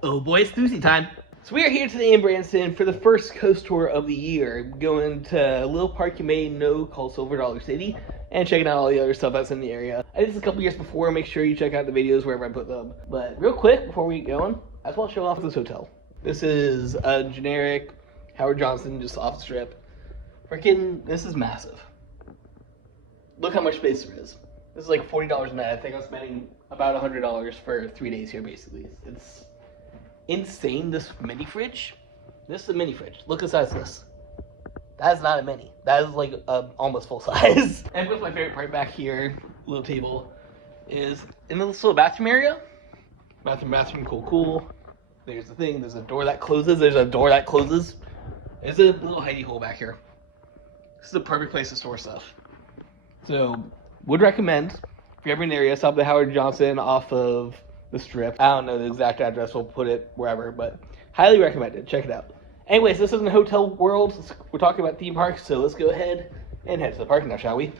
Oh boy, it's Lucy time. So we are here today in Branson for the first coast tour of the year. Going to a little park you may know called Silver Dollar City and checking out all the other stuff that's in the area. I did this a couple years before. Make sure you check out the videos wherever I put them. But real quick, before we get going, I just want to show off this hotel. This is a generic Howard Johnson, just off the strip. Freaking, this is massive. Look how much space there is. This is like $40 a night. I think I'm spending about $100 for 3 days here, basically. It's insane. This mini fridge. This is a mini fridge. Look the size of this. That is not a mini. That is like almost full size. And with my favorite part back here, little table, is in this little bathroom area. Bathroom, cool. There's the thing. There's a door that closes. There's a little hidey hole back here. This is a perfect place to store stuff. So, would recommend, if you're ever in the area, stop at Howard Johnson off of the strip. I don't know the exact address, we'll put it wherever, but highly recommended. Check it out. Anyways, this isn't hotel world. We're talking about theme parks, so let's go ahead and head to the park now, shall we?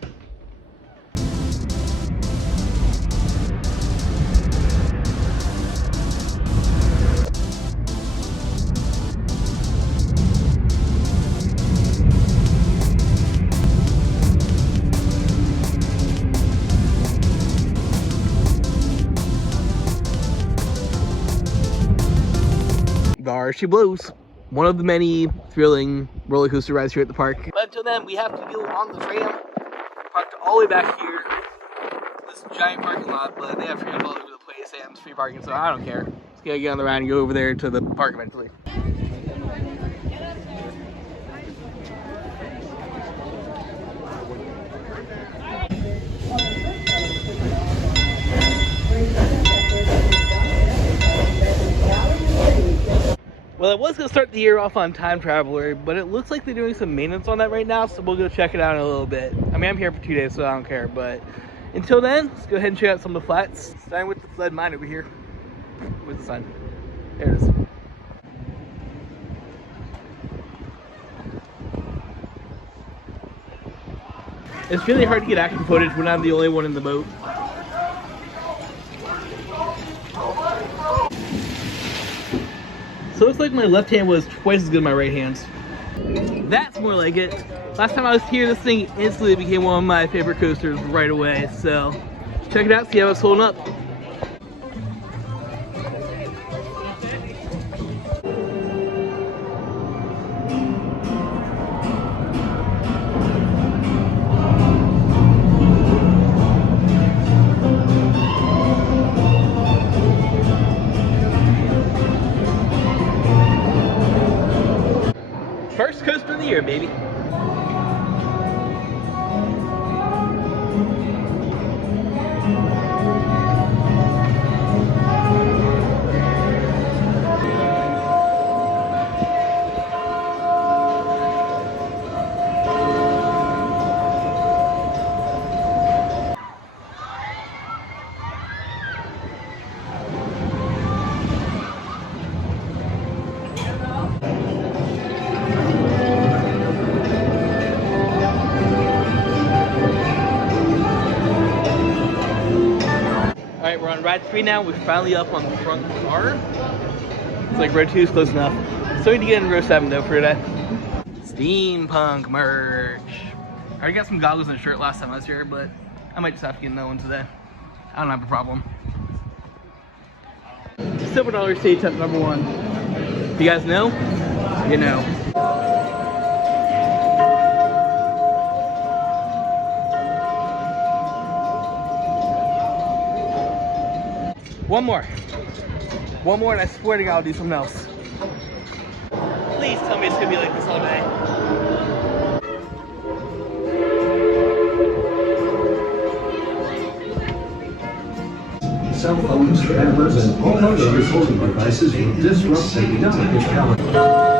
There she blows. One of the many thrilling roller coaster rides here at the park. But until then, we have to go on the tram. Parked all the way back here. This giant parking lot, but they have trams all over the place and it's free parking, so I don't care. Just gotta get on the ride and go over there to the park eventually. Well, I was going to start the year off on Time Traveler, but it looks like they're doing some maintenance on that right now, so we'll go check it out in a little bit. I mean, I'm here for 2 days, so I don't care, but until then, let's go ahead and check out some of the flats. Starting with the Fled Mine over here. Where's the sign? There it is. It's really hard to get action footage when I'm the only one in the boat. So it looks like my left hand was twice as good as my right hand. That's more like it. Last time I was here, this thing instantly became one of my favorite coasters right away. So check it out, see how it's holding up. First coaster of the year, baby. Alright, we're on ride 3 now. We're finally up on the front car. It's like row 2 is close enough. So we need to get in row 7 though for today. Steampunk merch. I already got some goggles and a shirt last time I was here, but I might just have to get another one today. I don't have a problem. Silver Dollar City tip number 1. If you guys know, you know. One more and I swear to God I'll do something else. Please tell me it's gonna be like this all day. Cell phones, cameras, and all other recording devices will disrupt the delicate calendar.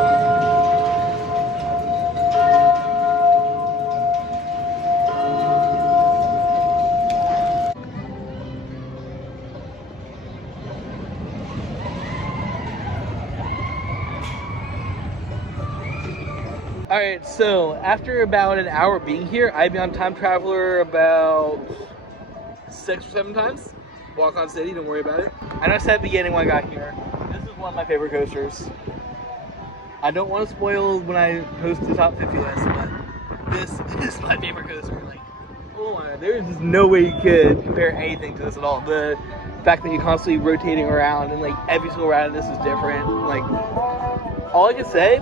Alright, so after about an hour being here, I've been on Time Traveler about 6 or 7 times. Walk on City, don't worry about it. I know I said at the beginning when I got here, this is one of my favorite coasters. I don't want to spoil when I post the top 50 list, but this is my favorite coaster. Like, oh my, there's just no way you could compare anything to this at all. The fact that you're constantly rotating around and like every single ride of this is different. Like, all I can say,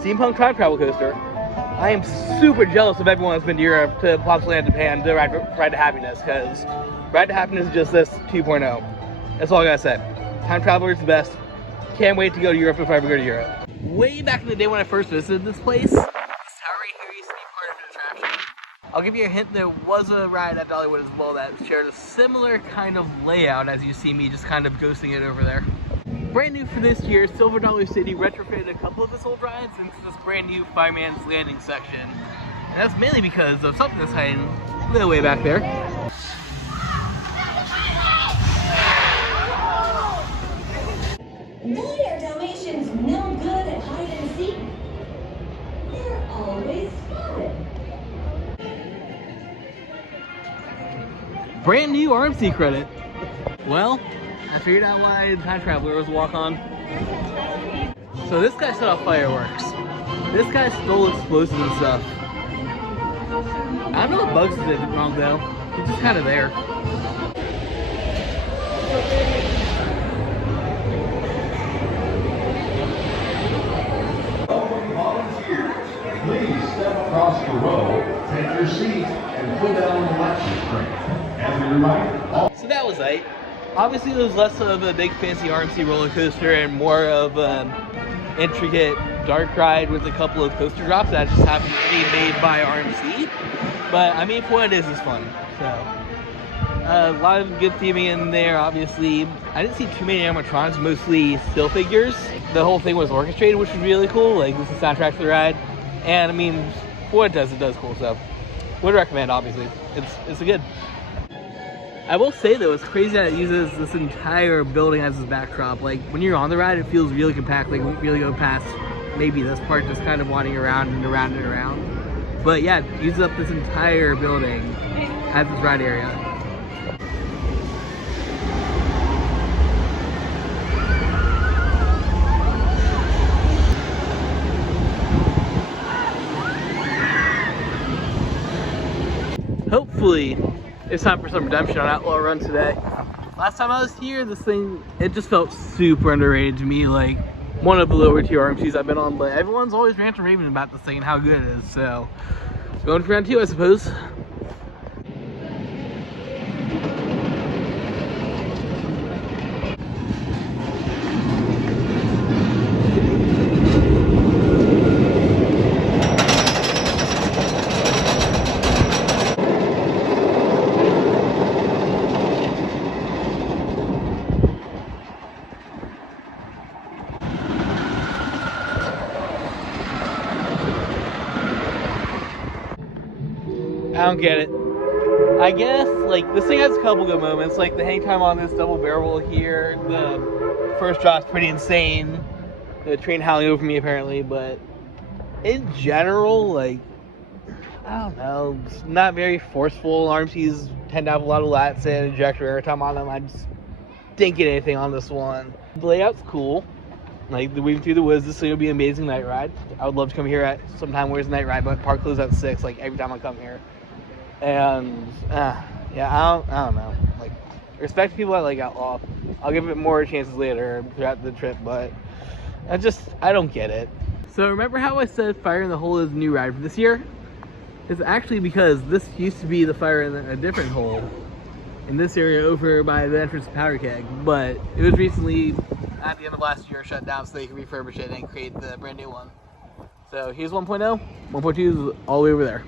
steampunk time travel coaster. I am super jealous of everyone that's been to Europe, to Plopsaland, Japan, to Ride to Happiness, because Ride to Happiness is just this 2.0. That's all I gotta say. Time Traveler is the best. Can't wait to go to Europe if I ever go to Europe. Way back in the day when I first visited this place, this tower right here used to be part of an attraction. I'll give you a hint, there was a ride at Dollywood as well that shared a similar kind of layout as you see me just kind of ghosting it over there. Brand new for this year, Silver Dollar City retrofitted a couple of its old rides into this brand new Fireman's Landing section. And that's mainly because of something that's hiding a little way back there. Why are Dalmatians no good at hide and seek? They're always spotted. Brand new RMC credit. Well, I figured out why Time Traveler was a walk-on. So this guy set off fireworks. This guy stole explosives and stuff. I don't know what Bugs did wrong though. He's just kind of there. Welcome volunteers. Please step across the row, take your seat, and pull down the lecture screen. As a reminder, So that was it. Obviously, it was less of a big fancy RMC roller coaster and more of an intricate dark ride with a couple of coaster drops that just happened to be made by RMC. But I mean, for what it is, it's fun. So a lot of good theming in there. Obviously, I didn't see too many animatronics, mostly still figures. The whole thing was orchestrated, which was really cool. Like, this is the soundtrack for the ride, and I mean, for what it does cool. So would recommend. Obviously, it's a good. I will say though, it's crazy that it uses this entire building as its backdrop. Like, when you're on the ride, it feels really compact. Like, you won't really go past maybe this part, just kind of wandering around and around and around. But yeah, it uses up this entire building as its ride area. Hopefully, it's time for some redemption on Outlaw Run today. Last time I was here, this thing, it just felt super underrated to me. Like, one of the lower tier RMCs I've been on, but everyone's always ranting and raving about this thing and how good it is. So, going for round two, I suppose. I don't get it. I guess, like, this thing has a couple good moments, like the hang time on this double barrel here. The first drop's pretty insane. The train howling over me, apparently, but in general, like, I don't know, it's not very forceful. RMCs tend to have a lot of lats and ejector airtime on them. I just didn't get anything on this one. The layout's cool. Like, the Weaving Through the Woods, this is going to be an amazing night ride. I would love to come here at sometime where it's night ride, but park closes at 6, like, every time I come here. And, yeah, I don't know. Like, respect people that like Outlaw. I'll give it more chances later throughout the trip, but I don't get it. So remember how I said Fire in the Hole is a new ride for this year? It's actually because this used to be the Fire in a different hole in this area over by the entrance to Powder Keg, but it was recently, at the end of last year, shut down so they could refurbish it and create the brand new one. So here's 1.0, 1.2 is all the way over there.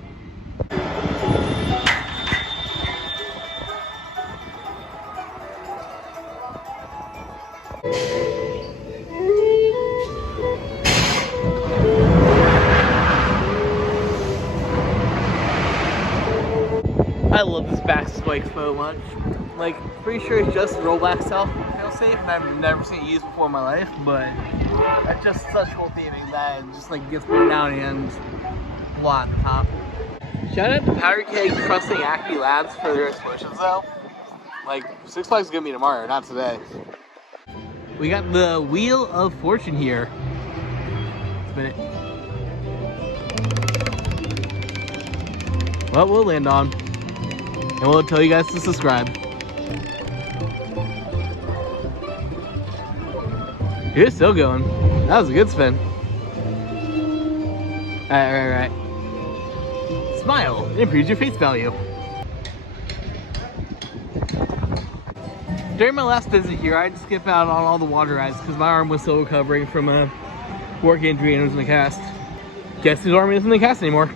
I love this back spike so much. Like, pretty sure it's just rollback self fail-safe, and I've never seen it used before in my life, but it's just such cool theming that it just like gets put down and a lot at the top. Shout out to Powder Keg trusting Acme Labs for their explosions though. Like, Six Flags is gonna be tomorrow, not today. We got the Wheel of Fortune here. Spin it. Well, we'll land on. And we'll tell you guys to subscribe. You're still going. That was a good spin. Alright. Smile. It improves your face value. During my last visit here, I had to skip out on all the water rides because my arm was still recovering from a work injury and it was in the cast. Guess whose arm isn't in the cast anymore?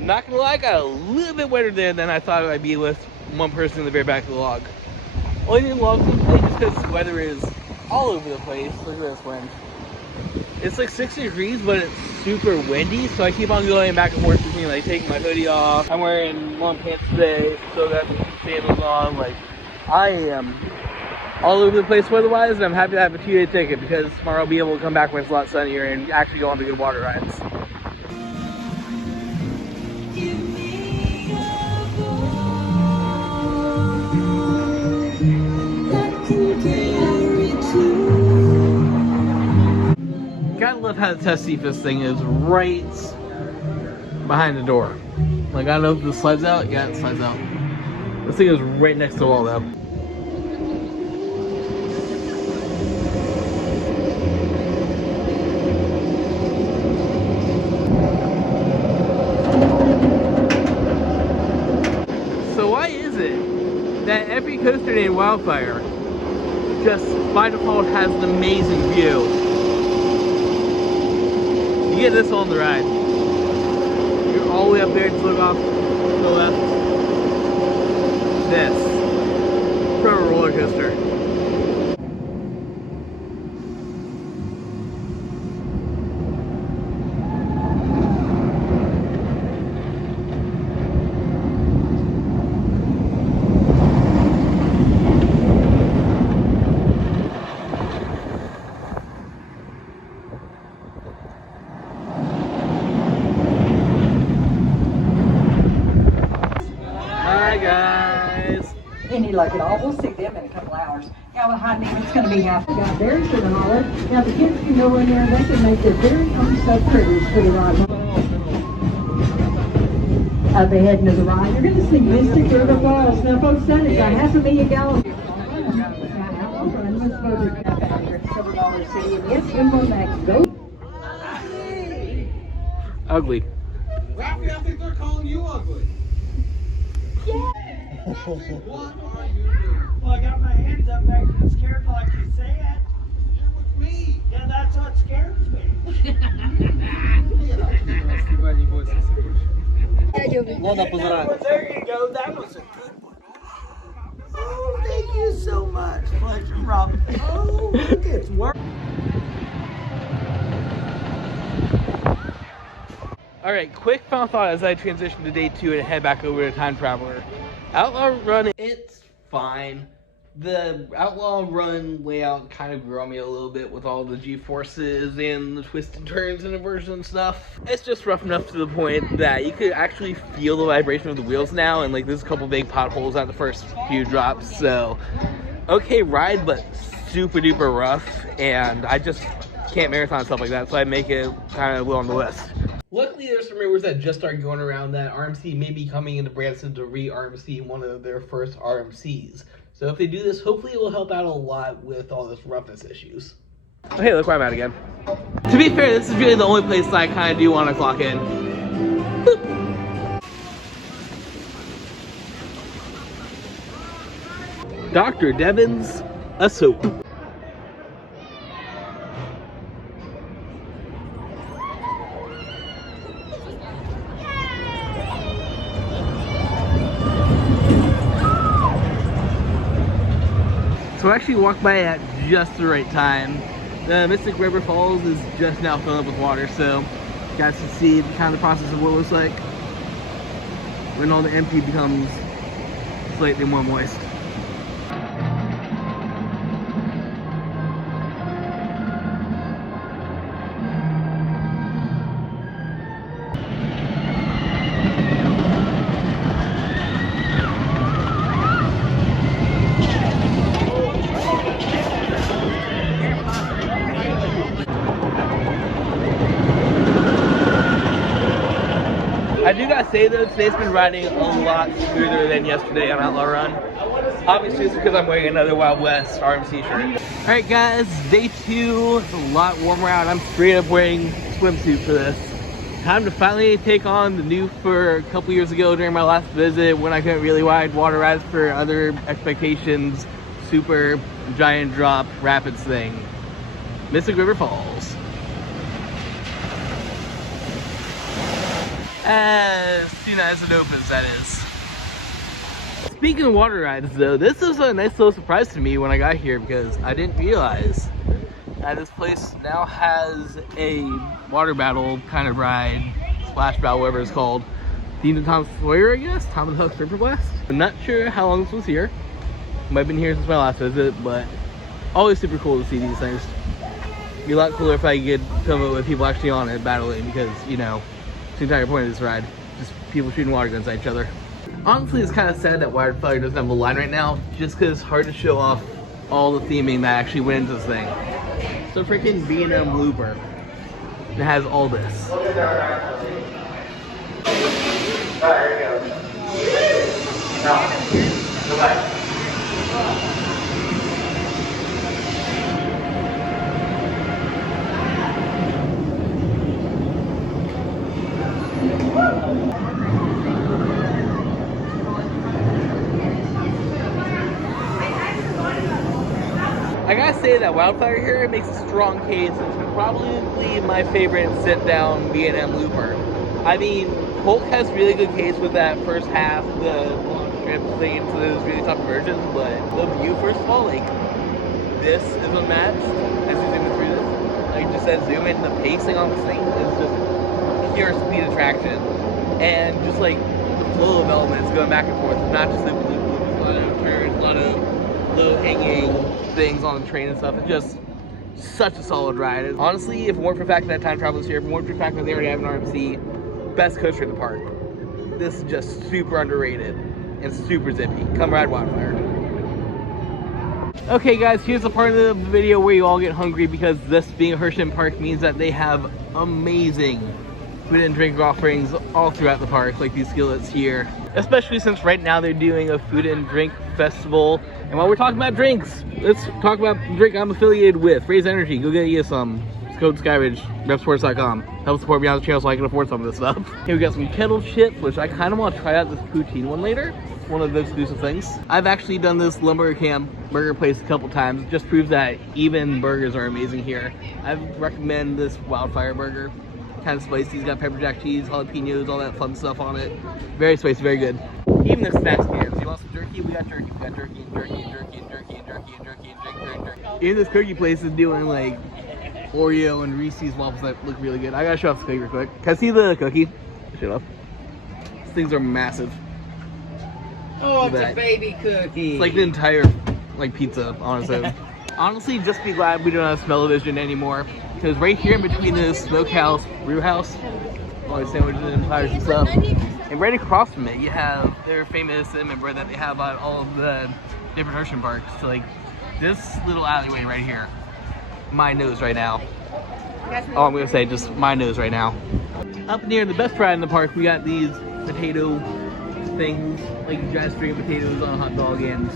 Not gonna lie, I got a little bit wetter there than I thought it would be with one person in the very back of the log. Only thing the log's in place just because the weather is all over the place. Look at this wind. It's like 60 degrees, but it's super windy, so I keep on going back and forth between like taking my hoodie off. I'm wearing long pants today, still got sandals on. Like, I am all over the place weather-wise, and I'm happy to have a 2-day ticket because tomorrow I'll be able to come back when it's a lot sunnier and actually go on the good water rides. Gotta love how the test seat for this thing is right behind the door. Like, I don't know if this slides out. Yeah, it slides out. This thing is right next to the wall though. So why is it that every coaster named Wildfire just by default has an amazing view? You get this on the ride. You're all the way up there to look off to the left. This. From a roller coaster. Any luck at all, we'll see them in a couple hours. Now behind me, it's going to be half the guy there to the holler. Now the kids can go in there and they can make their very own stuffed critters for the ride. Up ahead into the ride, you're going to see Mystic River Falls. Now folks, that is a $500,000 gallon. Now Outlaw Run was voted up out here at Silver Dollar City, and yes, Rainbow Max go. Ugly. Raffy, I think they're calling you ugly. Yeah. What are you doing? Well, I got my hands up back and scared like you said. You're with me. Yeah, that's what scares me. Well, there you go. That was a good one. Oh, thank you so much. Pleasure, Rob. Oh, it's work. Alright, quick final thought as I transition to day 2 and head back over to Time Traveler. Outlaw Run, it's fine. The Outlaw Run layout kind of grew on me a little bit with all the G-forces and the twists and turns and inversions and stuff. It's just rough enough to the point that you could actually feel the vibration of the wheels now, and like there's a couple big potholes at the first few drops, so okay ride, but super duper rough, and I just can't marathon stuff like that, so I make it kind of low on the list. Luckily, there's some rumors that just started going around that RMC may be coming into Branson to re-RMC one of their first RMCs. So if they do this, hopefully it will help out a lot with all this roughness issues. Oh, hey, look where I'm at again. To be fair, this is really the only place that I kind of do want to clock in. Boop. Dr. Devon's a soap. So I actually walked by at just the right time. The Mystic River Falls is just now filled up with water, so you guys can see kind of the process of what it looks like when all the empty becomes slightly more moist. say though, today's been riding a lot smoother than yesterday on Outlaw Run. Obviously it's because I'm wearing another Wild West RMC shirt. Alright guys, day 2, it's a lot warmer out. I'm straight up wearing swimsuit for this. Time to finally take on the new for a couple years ago during my last visit when I couldn't really ride water rides for other expectations, super giant drop rapids thing. Mystic River Falls. As soon as it opens, that is. Speaking of water rides though, this was a nice little surprise to me when I got here because I didn't realize that this place now has a water battle kind of ride, splash battle, whatever it's called. Dean and Tom Sawyer, I guess? Tom and Huck's River Blast. I'm not sure how long this was here. Might have been here since my last visit, but always super cool to see these things. It'd be a lot cooler if I could film it with people actually on it battling because, you know, it's the entire point of this ride. Just people shooting water guns at each other. Honestly, it's kind of sad that Wildfire doesn't have a line right now, just because it's hard to show off all the theming that actually went into this thing. So freaking B&M Looper. It has all this. Alright, here we go. Now, go back. I gotta say that Wildfire here makes a strong case. It's probably my favorite sit-down B&M Looper. I mean, Polk has really good case with that first half, the long strips thing into those really tough versions, but the view, first of all, like, this is unmatched. As you zoom through this, like just that zoom in, the pacing on this thing is just pure speed attraction. And just like the flow of elements going back and forth, not just loop, there's a lot of turns, a lot of low-hanging things on the train and stuff. It's just such a solid ride. Honestly, if it weren't for the fact that Time Travel's here, if it weren't for the fact that they already have an RMC, best coaster in the park. This is just super underrated and super zippy. Come ride Wildfire. Okay guys, here's the part of the video where you all get hungry because this being a Hershey Park means that they have amazing food and drink offerings all throughout the park, like these skillets here. Especially since right now they're doing a food and drink festival. And while we're talking about drinks, let's talk about the drink I'm affiliated with, Raise Energy. Go get you some. It's code Skyridge, repsports.com. Help support me on the channel so I can afford some of this stuff. Here we got some kettle chips, which I kind of want to try out this poutine one later. One of those exclusive things. I've actually done this Lumber Camp burger place a couple times. It just proves that even burgers are amazing here. I recommend this Wildfire burger. Kind of spicy. It's got pepper jack cheese, jalapenos, all that fun stuff on it. Very spicy, very good. Even the snacks cans. You want some jerky? We got jerky. We got jerky and jerky and jerky and jerky and jerky and jerky and jerky. Even this cookie place is doing like Oreo and Reese's waffles that look really good. I gotta show off the cookie real quick. Can I see the cookie? Shut up. These things are massive. Oh, it's a baby cookie. It's like the entire like pizza on its own. Honestly, just be glad we don't have smell-o-vision anymore. Because right here in between the smokehouse, brew house, all the sandwiches and fires and stuff, and right across from it, you have their famous cinnamon bread that they have on all of the different Hershey parks. So like this little alleyway right here, my nose right now. Oh, I'm gonna say just my nose right now. Up near the best ride in the park, we got these potato things, like giant string of potatoes on a hot dog, and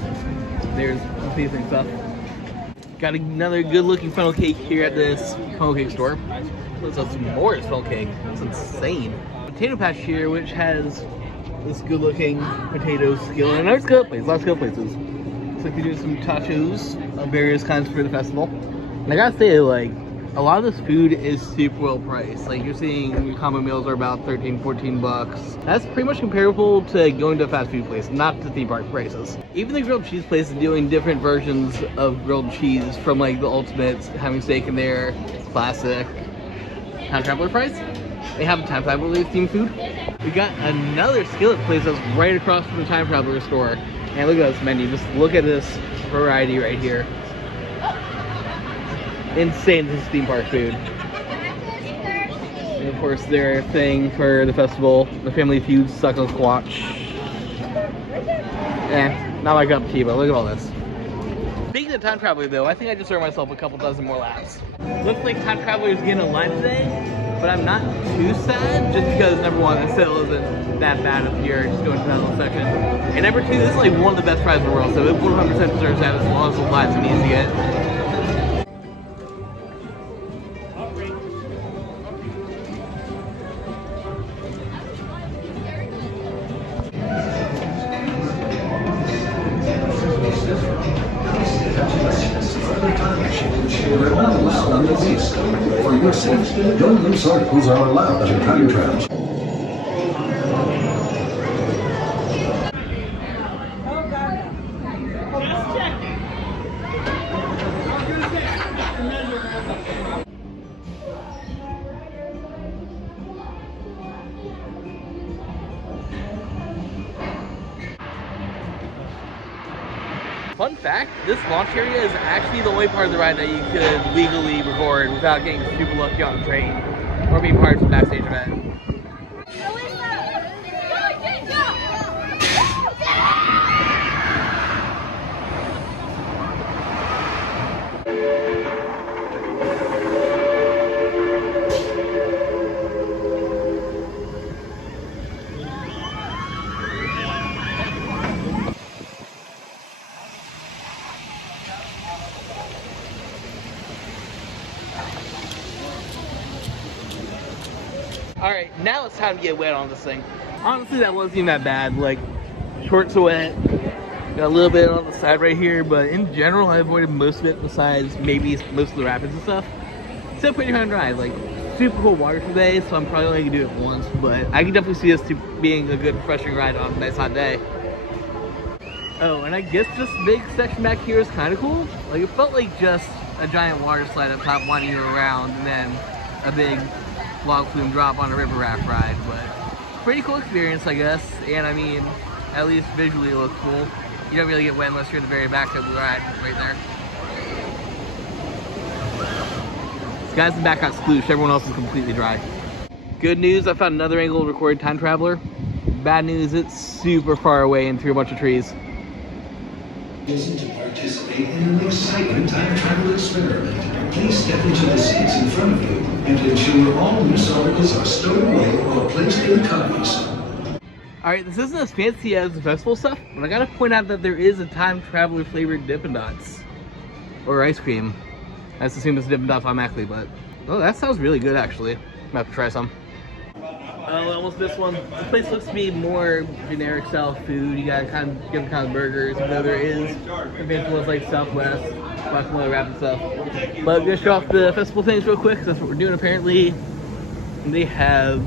there's amazing stuff. Got another good looking funnel cake here at this funnel cake store. Let's have some more funnel cake. It's insane. Potato patch here, which has this good looking potato skill and another skillet place, a lot of skillet places. Looks like they're doing some tachos of various kinds for the festival. And I gotta say, like, a lot of this food is super well priced. Like, you're seeing combo meals are about 13, 14 bucks. That's pretty much comparable to going to a fast food place, not to theme park prices. Even the grilled cheese place is doing different versions of grilled cheese, from like the ultimates, having steak in there, classic, Time Traveler price. They have a Time Traveler themed food. We got another skillet place that's right across from the Time Traveler store. And look at this menu, just look at this variety right here. Insane, this is theme park food. And of course their thing for the festival, the Family Feud Suck on Squatch. Not my cup of tea, but look at all this. Speaking of Time Traveler though, I think I just earned myself a couple dozen more laps. Looks like Time Traveler is getting a line today. but I'm not too sad just because number one, the sale isn't that bad up here, just going to that little section. And number two, this is like one of the best rides in the world, so it 100% deserves to have as long as the lights and easy to get. We're not allowed on the lease. For your safety, no loose articles are allowed on time traps. Fun fact, this launch area is actually the only part of the ride that you could legally record without getting super lucky on the train or being part of some backstage event. Alright, now it's time to get wet on this thing. Honestly, that wasn't even that bad. Like, shorts are wet, got a little bit on the side right here, but in general, I avoided most of it besides maybe most of the rapids and stuff. Still pretty fun ride. Like, super cool water today, so I'm probably only gonna do it once, but I can definitely see this being a good, refreshing ride on a nice hot day. Oh, and I guess this big section back here is kind of cool. Like, it felt like just a giant water slide up top winding you around, and then a big log flume drop on a river raft ride, but pretty cool experience, I guess. And I mean, at least visually it looks cool. You don't really get wet unless you're in the very back of the ride right there. This guy's in the back got sploosh, everyone else is completely dry. Good news, I found another angle to record Time Traveler. Bad news, it's super far away and through a bunch of trees. To participate in an exciting time travel experiment, please step into the seats in front of you and ensure all loose articles are stowed away or placed in cubbies. Alright, this isn't as fancy as the festival stuff, but I gotta point out that there is a time traveler flavored Dippin' Dots. Or ice cream. I just assume it's Dippin' Dots automatically, but oh, that sounds really good actually. I'm gonna have to try some. Oh, I almost missed one. This place looks to be more generic style food. You gotta kind of get the kind of burgers, even though there is advanced ones like Southwest, Guacamole wrap and stuff. But I'm gonna show off the festival things real quick, 'cause that's what we're doing apparently. And they have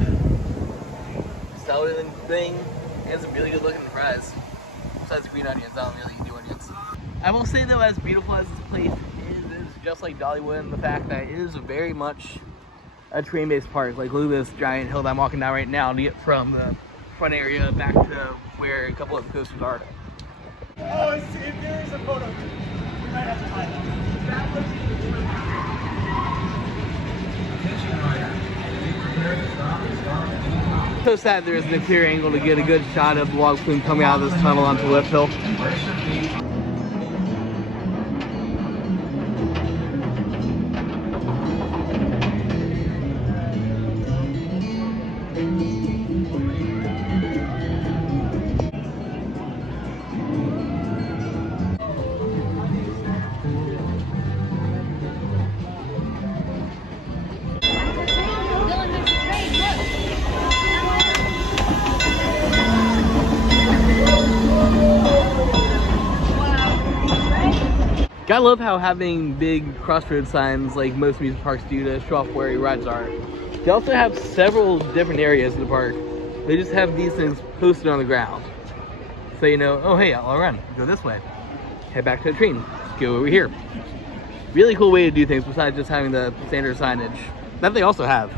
salad thing and some really good looking fries. Besides green onions, I don't really do onions. I will say though, as beautiful as this place is, it's just like Dollywood in the fact that it is very much a train-based park. Like, look at this giant hill that I'm walking down right now to get from the front area back to where a couple of the coasters are. Oh, if there is a photo, we might have to find it. So sad there isn't a clear angle to get a good shot of the log flume coming out of this tunnel onto the lift hill. I love how having big crossroad signs like most amusement parks do to show off where your rides are. They also have several different areas in the park. They just have these things posted on the ground. So you know, oh hey, Outlaw Run, go this way. Head back to the train, go over here. Really cool way to do things besides just having the standard signage that they also have.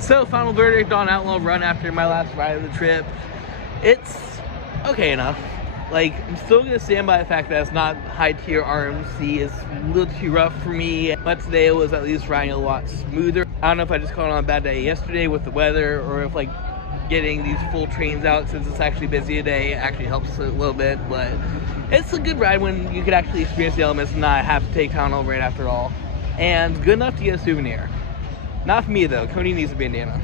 So, final verdict on Outlaw Run after my last ride of the trip. It's okay enough. Like, I'm still gonna stand by the fact that it's not high tier RMC. It's a little too rough for me, but today it was at least riding a lot smoother. I don't know if I just caught on a bad day yesterday with the weather, or if like getting these full trains out since it's actually busy today actually helps a little bit. But it's a good ride when you could actually experience the elements and not have to take town over right after all. And good enough to get a souvenir. Not for me though. Cody needs a bandana.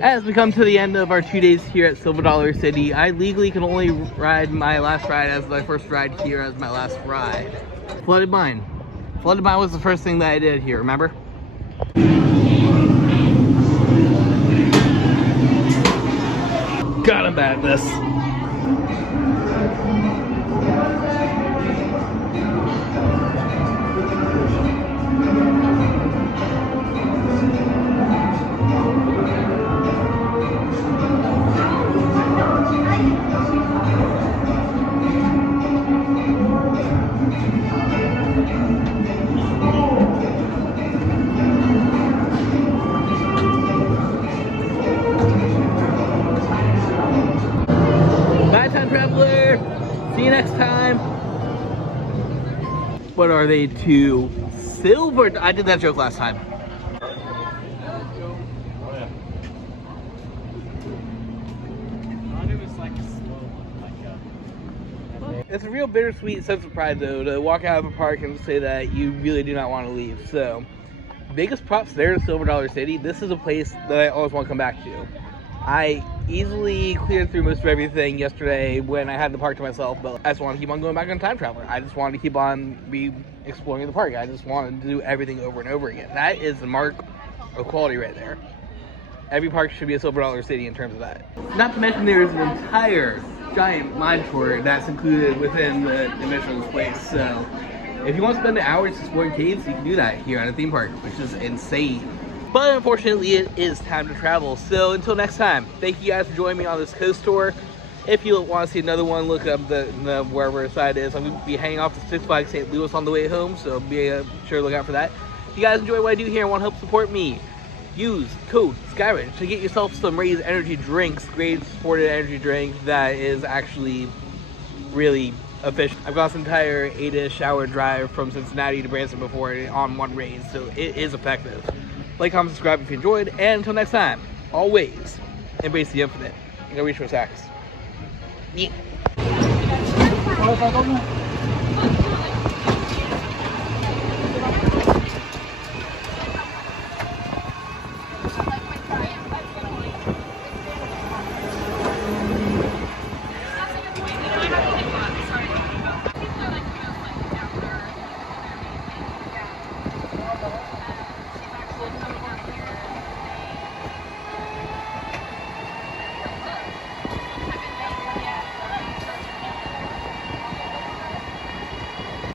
As we come to the end of our 2 days here at Silver Dollar City, I legally can only ride my last ride as my first ride here as my last ride. Flooded Mine. Flooded Mine was the first thing that I did here, remember? God, I'm bad at this. Traveler, see you next time. What are they to silver? I did that joke last time. It's a real bittersweet sense of pride though to walk out of a park and say that you really do not want to leave. So biggest props there to Silver Dollar City. This is a place that I always want to come back to. I easily cleared through most of everything yesterday when I had the park to myself, but I just want to keep on going back on Time Traveler. I just wanted to keep on exploring the park. I just wanted to do everything over and over again. That is the mark of quality right there. Every park should be a Silver Dollar City in terms of that. Not to mention there's an entire giant line tour that's included within the admission of this place. So if you want to spend an hour exploring caves, you can do that here at a theme park, which is insane. But unfortunately, it is time to travel. So until next time, thank you guys for joining me on this coast tour. If you want to see another one, look up the wherever side it is. I'm going to be hanging off the Six Flags St. Louis on the way home, so be sure to look out for that. If you guys enjoy what I do here and want to help support me, use code SKYRIDGE to get yourself some Raise energy drinks. Great supported energy drink that is actually really efficient. I've got this entire 8-ish hour drive from Cincinnati to Branson before on one raise, so it is effective. Like, comment, subscribe if you enjoyed, and until next time, always embrace the infinite. You gotta reach for stacks. Yeah.